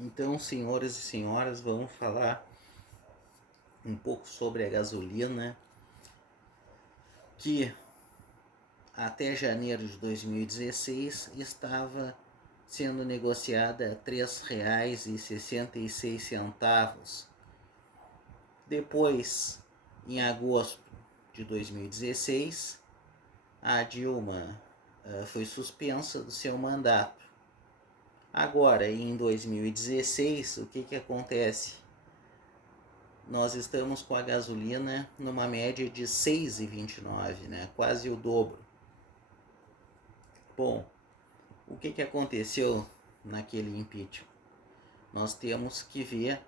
Então, senhores e senhoras, vamos falar um pouco sobre a gasolina, que até janeiro de 2016 estava sendo negociada a R$ 3,66. Depois, em agosto de 2016, a Dilma foi suspensa do seu mandato. Agora, em 2016, o que acontece? Nós estamos com a gasolina numa média de 6,29, né? Quase o dobro. Bom, o que aconteceu naquele impeachment? Nós temos que ver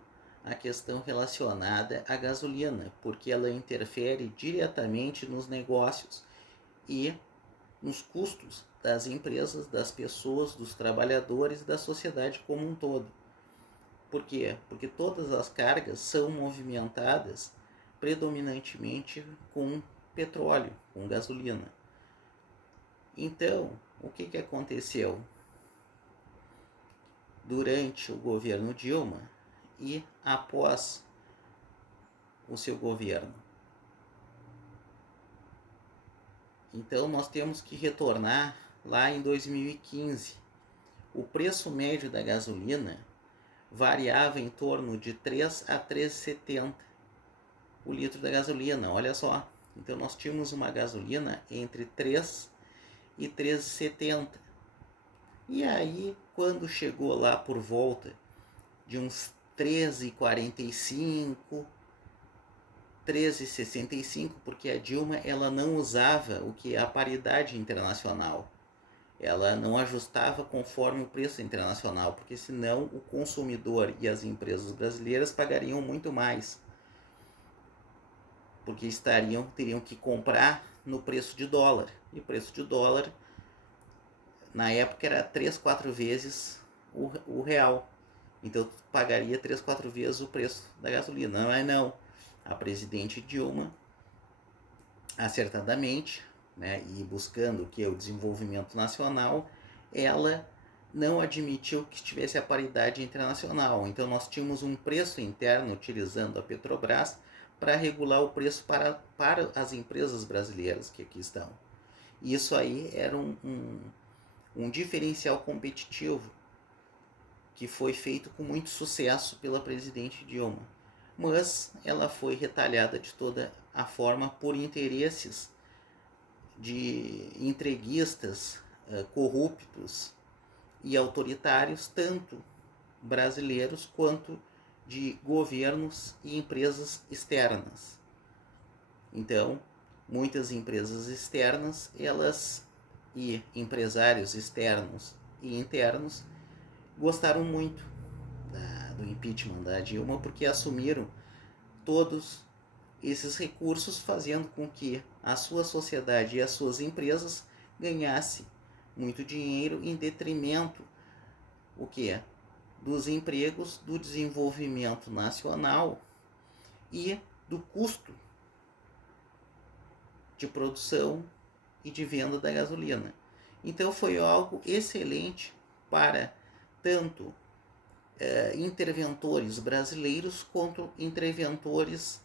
a questão relacionada à gasolina, porque ela interfere diretamente nos negócios e nos custos das empresas, das pessoas, dos trabalhadores e da sociedade como um todo. Por quê? Porque todas as cargas são movimentadas predominantemente com petróleo, com gasolina. Então, o que aconteceu durante o governo Dilma e após o seu governo? Então, nós temos que retornar lá em 2015. O preço médio da gasolina variava em torno de 3 a 3,70 o litro da gasolina, olha só. Então nós tínhamos uma gasolina entre 3 e 3,70. E aí, quando chegou lá por volta de uns 13,45, 13,65, porque a Dilma ela não usava o que é a paridade internacional. Ela não ajustava conforme o preço internacional, porque senão o consumidor e as empresas brasileiras pagariam muito mais, porque teriam que comprar no preço de dólar. E o preço de dólar na época era 3, 4 vezes o real. Então tu pagaria 3, 4 vezes o preço da gasolina. Mas não. A presidente Dilma, acertadamente, né, e buscando o que é o desenvolvimento nacional, ela não admitiu que tivesse a paridade internacional. Então nós tínhamos um preço interno utilizando a Petrobras para regular o preço para as empresas brasileiras que aqui estão. Isso aí era um diferencial competitivo que foi feito com muito sucesso pela presidente Dilma. Mas ela foi retalhada de toda a forma por interesses de entreguistas, corruptos e autoritários, tanto brasileiros quanto de governos e empresas externas. Então, muitas empresas externas, elas e empresários externos e internos gostaram muito do impeachment da Dilma, porque assumiram todos esses recursos, fazendo com que a sua sociedade e as suas empresas ganhassem muito dinheiro em detrimento o que é dos empregos, do desenvolvimento nacional e do custo de produção e de venda da gasolina. Então foi algo excelente para tanto interventores brasileiros quanto interventores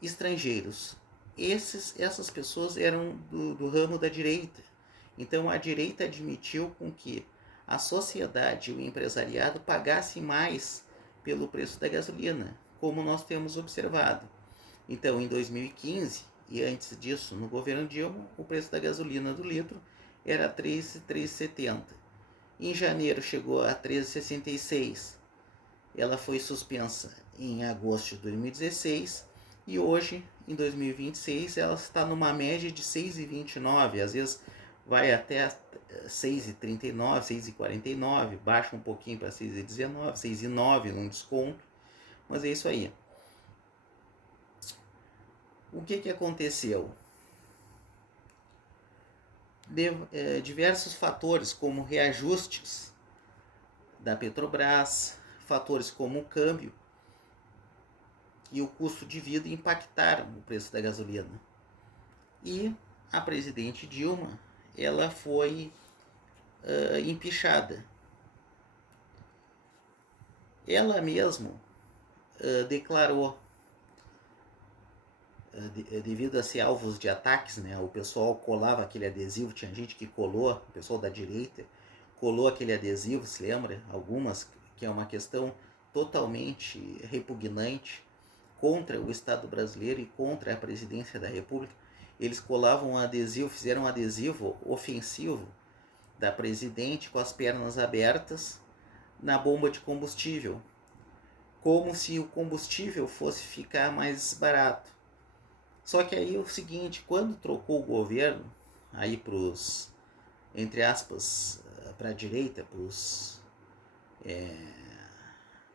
estrangeiros. Essas pessoas eram do ramo da direita. Então a direita admitiu com que a sociedade e o empresariado pagassem mais pelo preço da gasolina, como nós temos observado. Então, em 2015 e antes disso, no governo Dilma, o preço da gasolina do litro era 3,70. Em janeiro chegou a 13,66. Ela foi suspensa em agosto de 2016 e hoje, em 2026, ela está numa média de 6,29. Às vezes vai até 6,39, 6,49, baixa um pouquinho para 6,19, 6,9 num desconto, mas é isso aí. O que aconteceu? Diversos fatores, como reajustes da Petrobras, fatores como o câmbio e o custo de vida impactaram o preço da gasolina. E a presidente Dilma, ela foi empichada. ela mesma declarou, devido a ser alvos de ataques, né, o pessoal colava aquele adesivo, tinha gente que colou, o pessoal da direita colou aquele adesivo, se lembra? Algumas, que é uma questão totalmente repugnante contra o Estado brasileiro e contra a presidência da República. Eles colavam um adesivo, fizeram um adesivo ofensivo da presidente com as pernas abertas na bomba de combustível, como se o combustível fosse ficar mais barato. Só que aí é o seguinte, quando trocou o governo, aí pros, entre aspas, para a direita, pros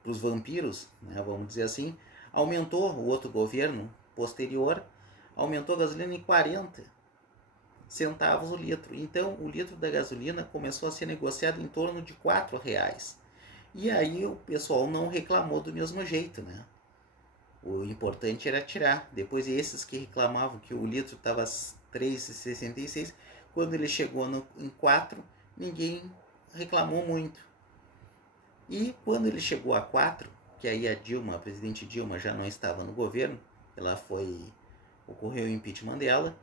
vampiros, né, vamos dizer assim, aumentou o outro governo posterior, aumentou a gasolina em 40 centavos o litro. Então o litro da gasolina começou a ser negociado em torno de R$4. E aí o pessoal não reclamou do mesmo jeito, né? O importante era tirar. Depois esses que reclamavam que o litro estava R$3,66, quando ele chegou em 4, ninguém reclamou muito. E quando ele chegou a 4, que aí a presidente Dilma já não estava no governo, ocorreu o impeachment dela,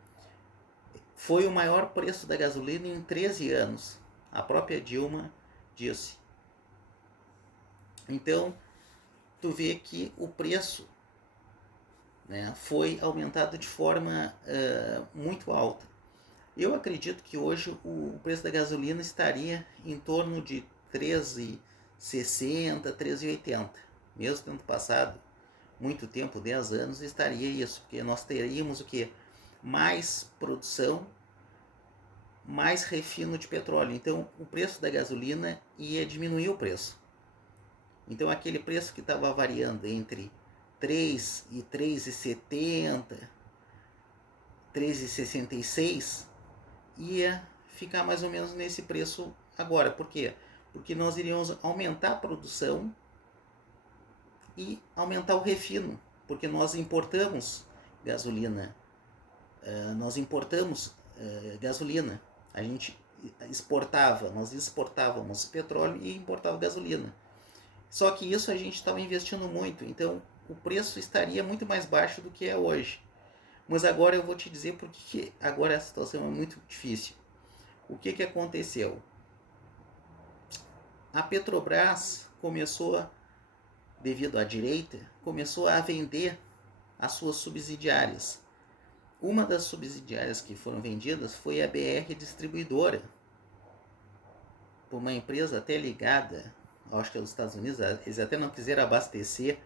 foi o maior preço da gasolina em 13 anos. A própria Dilma disse. Então, tu vê que o preço, né, foi aumentado de forma muito alta. Eu acredito que hoje o preço da gasolina estaria em torno de R$13,60, R$13,80. Mesmo tendo passado muito tempo, 10 anos, estaria isso, porque nós teríamos o quê? Mais produção, mais refino de petróleo. Então o preço da gasolina ia diminuir o preço. Então aquele preço que estava variando entre 3 e 3,70, 3,66, ia ficar mais ou menos nesse preço agora. Por quê? Porque nós iríamos aumentar a produção e aumentar o refino, porque nós importamos gasolina. Nós importamos gasolina. A gente nós exportávamos petróleo e importava gasolina. Só que isso a gente estava investindo muito, então o preço estaria muito mais baixo do que é hoje. Mas agora eu vou te dizer porque agora a situação é muito difícil. O que aconteceu? A Petrobras começou, devido à direita, começou a vender as suas subsidiárias. Uma das subsidiárias que foram vendidas foi a BR Distribuidora, por uma empresa até ligada, acho que é dos Estados Unidos. Eles até não quiseram abastecer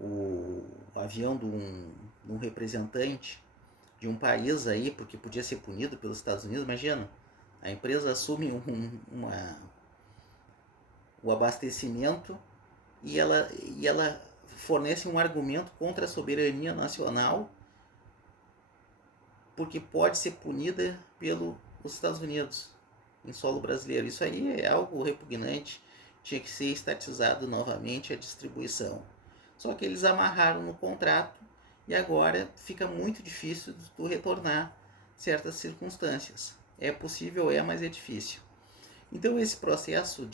o avião de um representante de um país aí, porque podia ser punido pelos Estados Unidos. Imagina, a empresa assume o abastecimento e ela fornece um argumento contra a soberania nacional, porque pode ser punida pelos Estados Unidos em solo brasileiro. Isso aí é algo repugnante, tinha que ser estatizado novamente a distribuição. Só que eles amarraram no contrato e agora fica muito difícil de tu retornar certas circunstâncias. É possível, mas é difícil. Então esse processo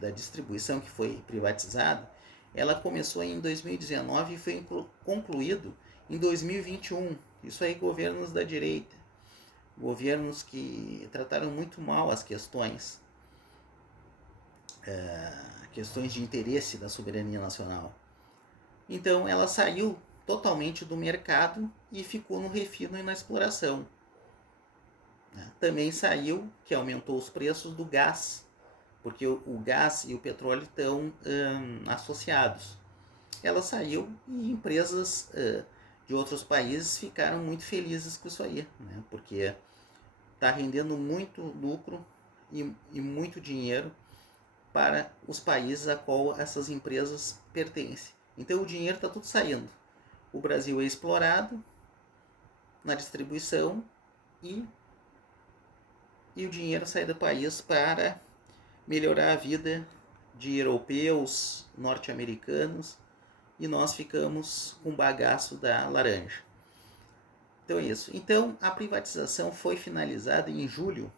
da distribuição que foi privatizado, ela começou em 2019 e foi concluído em 2021. Isso aí, governos da direita, governos que trataram muito mal as questões de interesse da soberania nacional. Então ela saiu totalmente do mercado e ficou no refino e na exploração. Também saiu, que aumentou os preços do gás, porque o gás e o petróleo estão associados. Ela saiu e empresas de outros países ficaram muito felizes com isso aí, né? Porque está rendendo muito lucro e muito dinheiro para os países a qual essas empresas pertencem. Então o dinheiro está tudo saindo. O Brasil é explorado na distribuição e o dinheiro sai do país para melhorar a vida de europeus, norte-americanos, e nós ficamos com o bagaço da laranja. Então é isso. Então a privatização foi finalizada em julho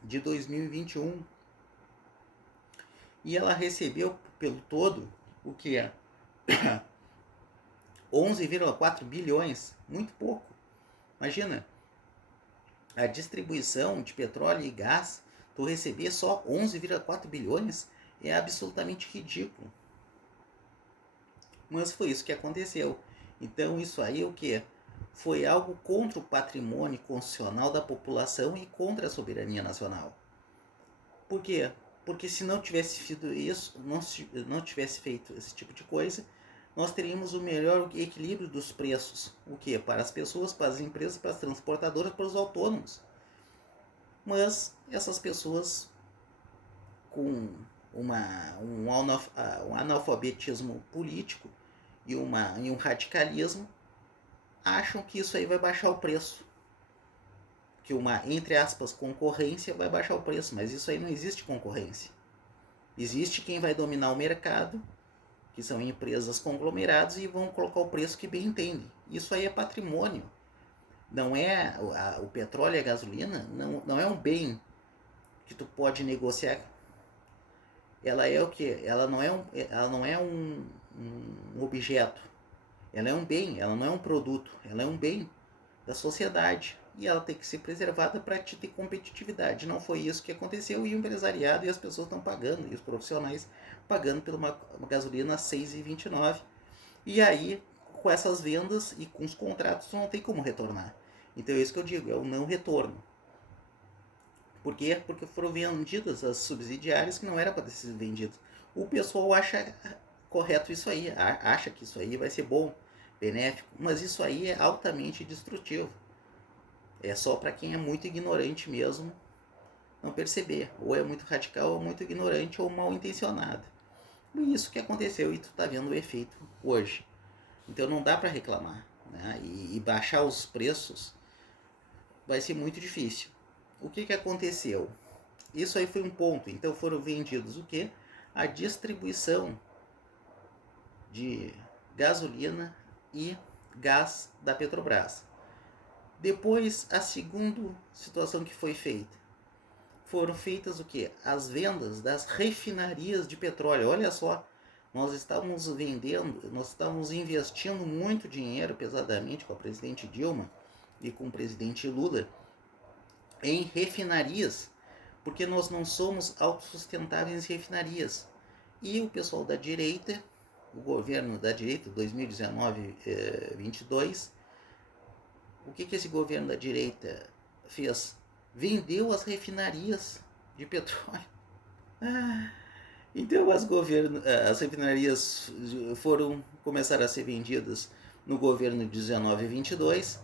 de 2021 e ela recebeu pelo todo o que é 11,4 bilhões, muito pouco. Imagina, a distribuição de petróleo e gás, tu receber só 11,4 bilhões é absolutamente ridículo. Mas foi isso que aconteceu. Então isso aí o que? Foi algo contra o patrimônio constitucional da população e contra a soberania nacional. Por quê? Porque se não tivesse feito isso, não tivesse feito esse tipo de coisa, nós teríamos o melhor equilíbrio dos preços. O que? Para as pessoas, para as empresas, para as transportadoras, para os autônomos. Mas essas pessoas com um analfabetismo político e um radicalismo acham que isso aí vai baixar o preço. Que uma, entre aspas, concorrência vai baixar o preço, mas isso aí não existe concorrência. Existe quem vai dominar o mercado, que são empresas conglomeradas e vão colocar o preço que bem entendem. Isso aí é patrimônio. Não é o petróleo e a gasolina, não é um bem que tu pode negociar. Ela é o que? Ela não é um objeto. Ela é um bem, ela não é um produto. Ela é um bem da sociedade. E ela tem que ser preservada para ter competitividade. Não foi isso que aconteceu e o empresariado e as pessoas estão pagando, e os profissionais pagando por uma gasolina 6,29. E aí, com essas vendas e com os contratos, não tem como retornar. Então é isso que eu digo, é o não retorno. Por quê? Porque foram vendidas as subsidiárias que não era para ter sido vendidas. O pessoal acha correto isso aí, acha que isso aí vai ser bom, benéfico, mas isso aí é altamente destrutivo. É só para quem é muito ignorante mesmo não perceber. Ou é muito radical, ou muito ignorante, ou mal intencionado. E isso que aconteceu e tu tá vendo o efeito hoje. Então não dá para reclamar. Né? E baixar os preços vai ser muito difícil. O que aconteceu? Isso aí foi um ponto. Então foram vendidos o quê? A distribuição de gasolina e gás da Petrobras. Depois, a segunda situação que foi feita, foram feitas o quê? As vendas das refinarias de petróleo. Olha só, nós estávamos vendendo, nós estávamos investindo muito dinheiro pesadamente com a presidente Dilma e com o presidente Lula em refinarias, porque nós não somos autossustentáveis em refinarias. E o pessoal da direita, o governo da direita, 2019-22, o que esse governo da direita fez? Vendeu as refinarias de petróleo. Então as refinarias começaram a ser vendidas no governo de 19-22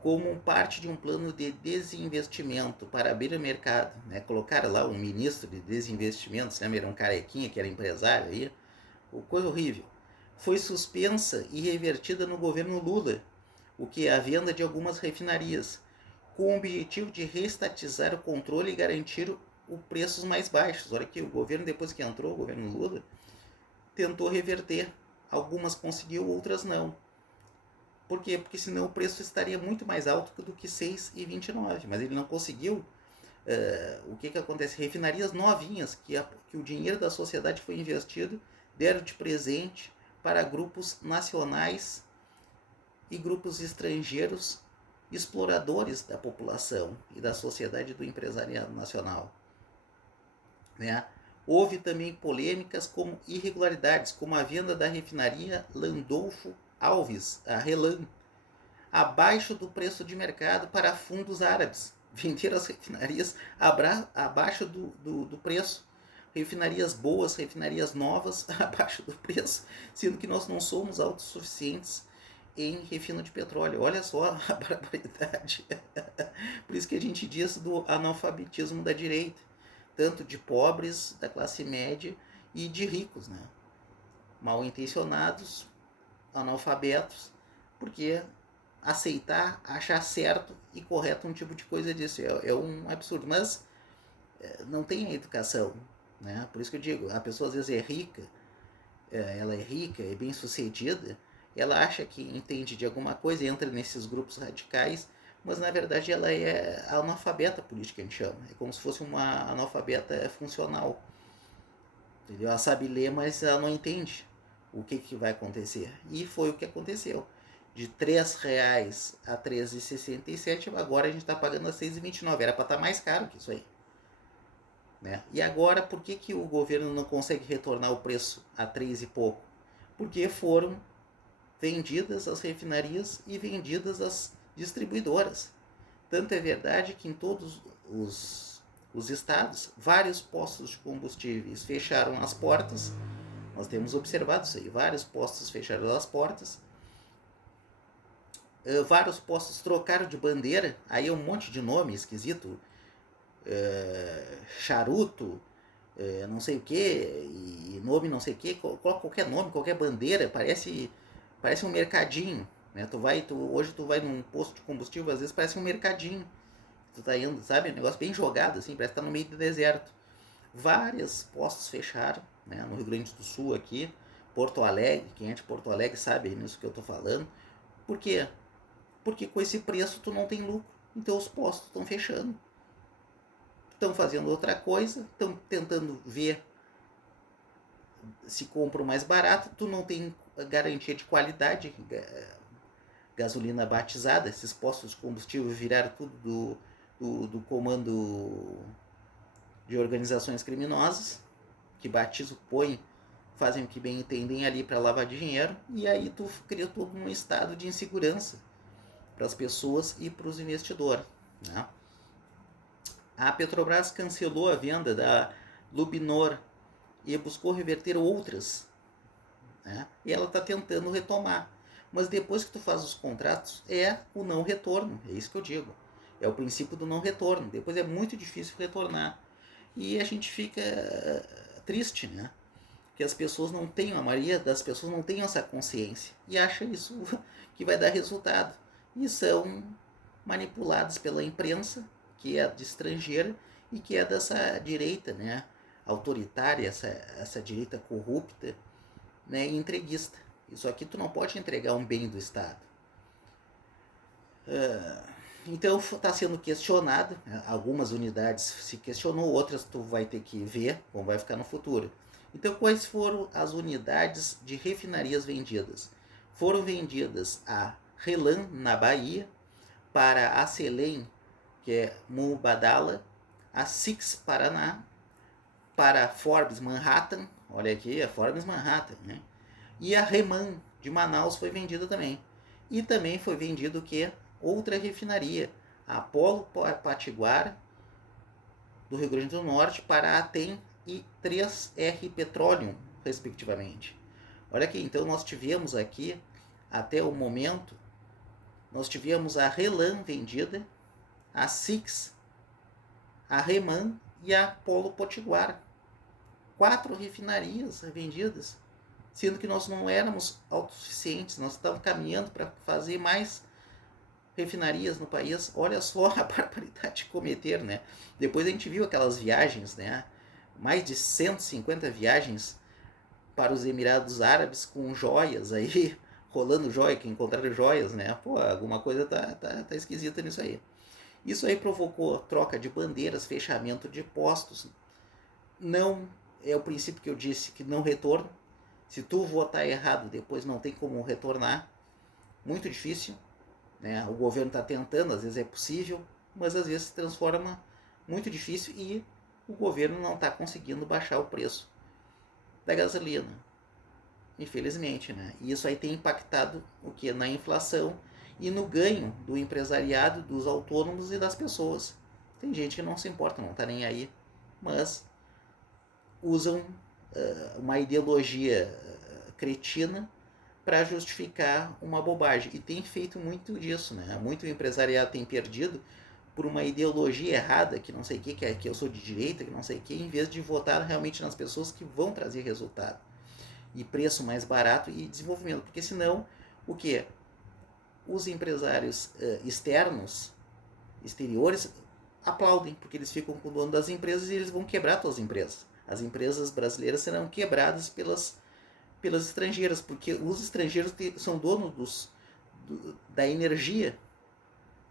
como parte de um plano de desinvestimento para abrir o mercado. Né? Colocaram lá um ministro de desinvestimento, se lembra? Era um carequinha que era empresário aí. Coisa horrível. Foi suspensa e revertida no governo Lula, o que é a venda de algumas refinarias, com o objetivo de reestatizar o controle e garantir os preços mais baixos. Olha que o governo, depois que entrou, o governo Lula, tentou reverter. Algumas conseguiu, outras não. Por quê? Porque senão o preço estaria muito mais alto do que 6,29. Mas ele não conseguiu. O que acontece? Refinarias novinhas, que o dinheiro da sociedade foi investido, deram de presente para grupos nacionais e grupos estrangeiros exploradores da população e da sociedade do empresariado nacional. Né? Houve também polêmicas como irregularidades, como a venda da refinaria Landolfo Alves, a Relan, abaixo do preço de mercado para fundos árabes. Venderam as refinarias abaixo do preço. Refinarias boas, refinarias novas, abaixo do preço, sendo que nós não somos autossuficientes em refino de petróleo. Olha só a barbaridade. Por isso que a gente diz do analfabetismo da direita, tanto de pobres, da classe média e de ricos, né? Mal intencionados, analfabetos, porque aceitar, achar certo e correto um tipo de coisa disso é um absurdo, mas não tem educação, né? Por isso que eu digo, a pessoa às vezes é rica, ela é rica, é bem sucedida, ela acha que entende de alguma coisa e entra nesses grupos radicais, mas na verdade ela é analfabeta política, a gente chama. É como se fosse uma analfabeta funcional. entendeu? Ela sabe ler, mas ela não entende o que vai acontecer. E foi o que aconteceu. De R$ 3 a 13,67, agora a gente está pagando a 6,29. Era para estar mais caro que isso aí. Né? E agora, por que o governo não consegue retornar o preço a 3 e pouco? Porque foram vendidas as refinarias e vendidas as distribuidoras. Tanto é verdade que em todos os estados, vários postos de combustíveis fecharam as portas. Nós temos observado isso aí, vários postos fecharam as portas. Vários postos trocaram de bandeira, aí é um monte de nome esquisito, charuto, não sei o que, e nome não sei o que, coloca qualquer nome, qualquer bandeira, parece um mercadinho. Né? Hoje tu vai num posto de combustível, às vezes parece um mercadinho. Tu tá indo, sabe? Um negócio bem jogado, assim, parece que tá no meio do deserto. Vários postos fecharam, né? No Rio Grande do Sul aqui, Porto Alegre, quem é de Porto Alegre sabe nisso que eu tô falando. Por quê? Porque com esse preço tu não tem lucro, então os postos estão fechando. Estão fazendo outra coisa, estão tentando ver se compram mais barato, tu não tem garantia de qualidade, gasolina batizada, esses postos de combustível viraram tudo do comando de organizações criminosas, que batizam, põem, fazem o que bem entendem ali para lavar dinheiro, e aí tu cria todo um estado de insegurança para as pessoas e para os investidores. Né? A Petrobras cancelou a venda da Lubinor e buscou reverter outras, né? E ela está tentando retomar. Mas depois que tu faz os contratos, é o não retorno. É isso que eu digo. É o princípio do não retorno. Depois é muito difícil retornar. E a gente fica triste, né? Que as pessoas não tenham, a maioria das pessoas não tenham essa consciência. E acha isso que vai dar resultado. E são manipulados pela imprensa, que é de estrangeira, e que é dessa direita, né? Autoritária, essa direita corrupta, né, entreguista. Isso aqui tu não pode entregar um bem do Estado. Então está sendo questionado, né? Algumas unidades se questionou, outras tu vai ter que ver como vai ficar no futuro. Então quais foram as unidades de refinarias vendidas? Foram vendidas a Relan, na Bahia, para a Selem, que é Mubadala, a Six Paraná, para a Forbes Manhattan, olha aqui, a Forbes Manhattan, né? E a Reman de Manaus foi vendida também. E também foi vendido o que? Outra refinaria, a Apolo Patiguara, do Rio Grande do Norte, para a ATEM e 3R Petroleum, respectivamente. Olha aqui, então nós tivemos aqui, até o momento, nós tivemos a Relan vendida, a Six, a Reman e a Apolo Potiguara. 4 refinarias vendidas, sendo que nós não éramos autossuficientes, nós estávamos caminhando para fazer mais refinarias no país. Olha só a barbaridade de cometer, né? Depois a gente viu aquelas viagens, né? Mais de 150 viagens para os Emirados Árabes com joias aí, rolando joia, que encontraram joias, né? Pô, alguma coisa tá esquisita nisso aí. Isso aí provocou troca de bandeiras, fechamento de postos. Não é o princípio que eu disse, que não retorno. Se tu votar errado, depois não tem como retornar. Muito difícil. Né? O governo está tentando, às vezes é possível, mas às vezes se transforma muito difícil e o governo não está conseguindo baixar o preço da gasolina. Infelizmente, né? E isso aí tem impactado o que? Na inflação e no ganho do empresariado, dos autônomos e das pessoas. Tem gente que não se importa, não está nem aí, mas usam uma ideologia cretina para justificar uma bobagem. E tem feito muito disso, né? Muito empresariado tem perdido por uma ideologia errada, que não sei o que eu sou de direita, que não sei o que, em vez de votar realmente nas pessoas que vão trazer resultado. E preço mais barato e desenvolvimento. Porque senão, o que? Os empresários externos, exteriores, aplaudem, porque eles ficam com o dono das empresas e eles vão quebrar todas as empresas. As empresas brasileiras serão quebradas pelas estrangeiras, porque os estrangeiros são donos da energia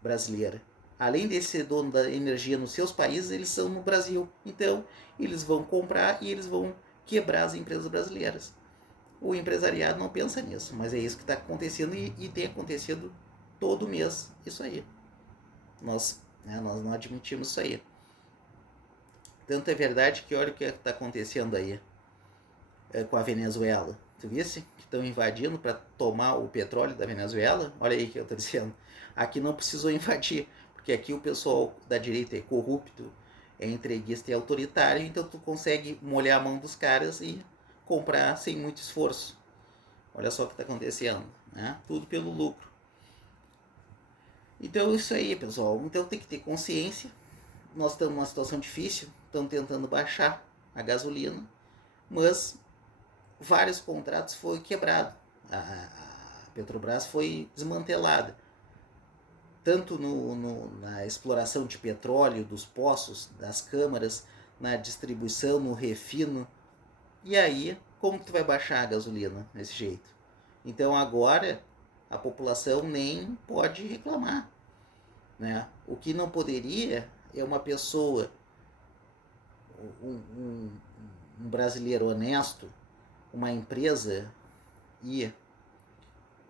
brasileira. Além de ser dono da energia nos seus países, eles são no Brasil. Então, eles vão comprar e eles vão quebrar as empresas brasileiras. O empresariado não pensa nisso, mas é isso que está acontecendo e tem acontecido todo mês isso aí. Nós não admitimos isso aí. Tanto é verdade que olha o que está acontecendo aí com a Venezuela. Tu visse que estão invadindo para tomar o petróleo da Venezuela? Olha aí que eu estou dizendo. Aqui não precisou invadir, porque aqui o pessoal da direita é corrupto, é entreguista e autoritário, então tu consegue molhar a mão dos caras e comprar sem muito esforço. Olha só o que está acontecendo, né? Tudo pelo lucro. Então é isso aí, pessoal. Então tem que ter consciência. Nós estamos numa situação difícil, estamos tentando baixar a gasolina, mas vários contratos foram quebrados. A Petrobras foi desmantelada. Tanto na exploração de petróleo, dos poços, das câmaras, na distribuição, no refino. E aí, como que tu vai baixar a gasolina desse jeito? Então agora a população nem pode reclamar, né? O que não poderia é uma pessoa, um brasileiro honesto, uma empresa e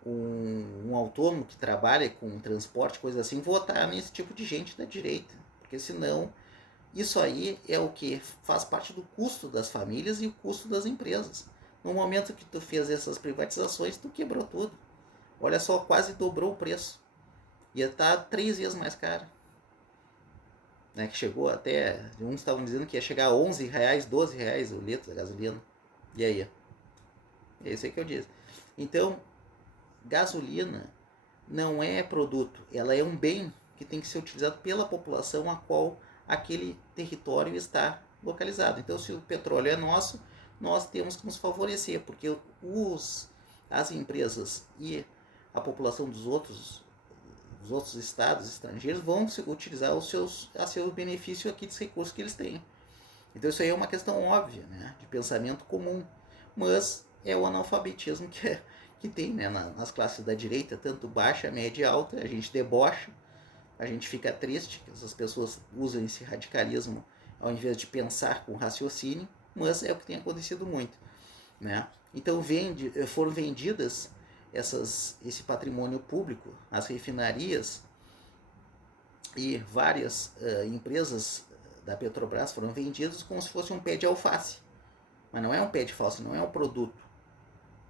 um autônomo que trabalha com transporte, coisa assim, votar nesse tipo de gente da direita. Porque senão, isso aí é o que faz parte do custo das famílias e o custo das empresas. No momento que tu fez essas privatizações, tu quebrou tudo. Olha só, quase dobrou o preço. Ia estar 3 vezes mais caro. Né, que chegou até, uns estavam dizendo que ia chegar a 11 reais, 12 reais o litro da gasolina. E aí? É isso aí que eu disse. Então, gasolina não é produto, ela é um bem que tem que ser utilizado pela população a qual aquele território está localizado. Então, se o petróleo é nosso, nós temos que nos favorecer, porque as empresas e a população dos outros estados estrangeiros vão utilizar a seu benefício aqui dos recursos que eles têm. Então isso aí é uma questão óbvia, né, de pensamento comum, mas é o analfabetismo que tem, né, nas classes da direita, tanto baixa, média e alta. A gente debocha, a gente fica triste que essas pessoas usam esse radicalismo ao invés de pensar com raciocínio, mas é o que tem acontecido muito, né? Então foram vendidas esse patrimônio público, as refinarias e várias empresas da Petrobras foram vendidas como se fosse um pé de alface. Mas não é um pé de alface, não é um produto,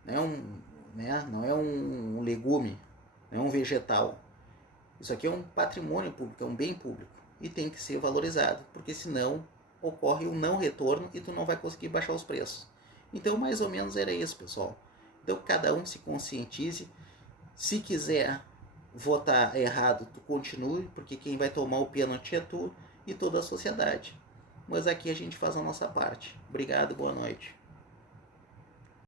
não é um legume, não é um vegetal. Isso aqui é um patrimônio público, é um bem público e tem que ser valorizado, porque senão ocorre um não retorno e tu não vai conseguir baixar os preços. Então mais ou menos era isso, pessoal. Então cada um se conscientize. Se quiser votar errado, tu continue, porque quem vai tomar o pênalti é tu e toda a sociedade. Mas aqui a gente faz a nossa parte. Obrigado, boa noite.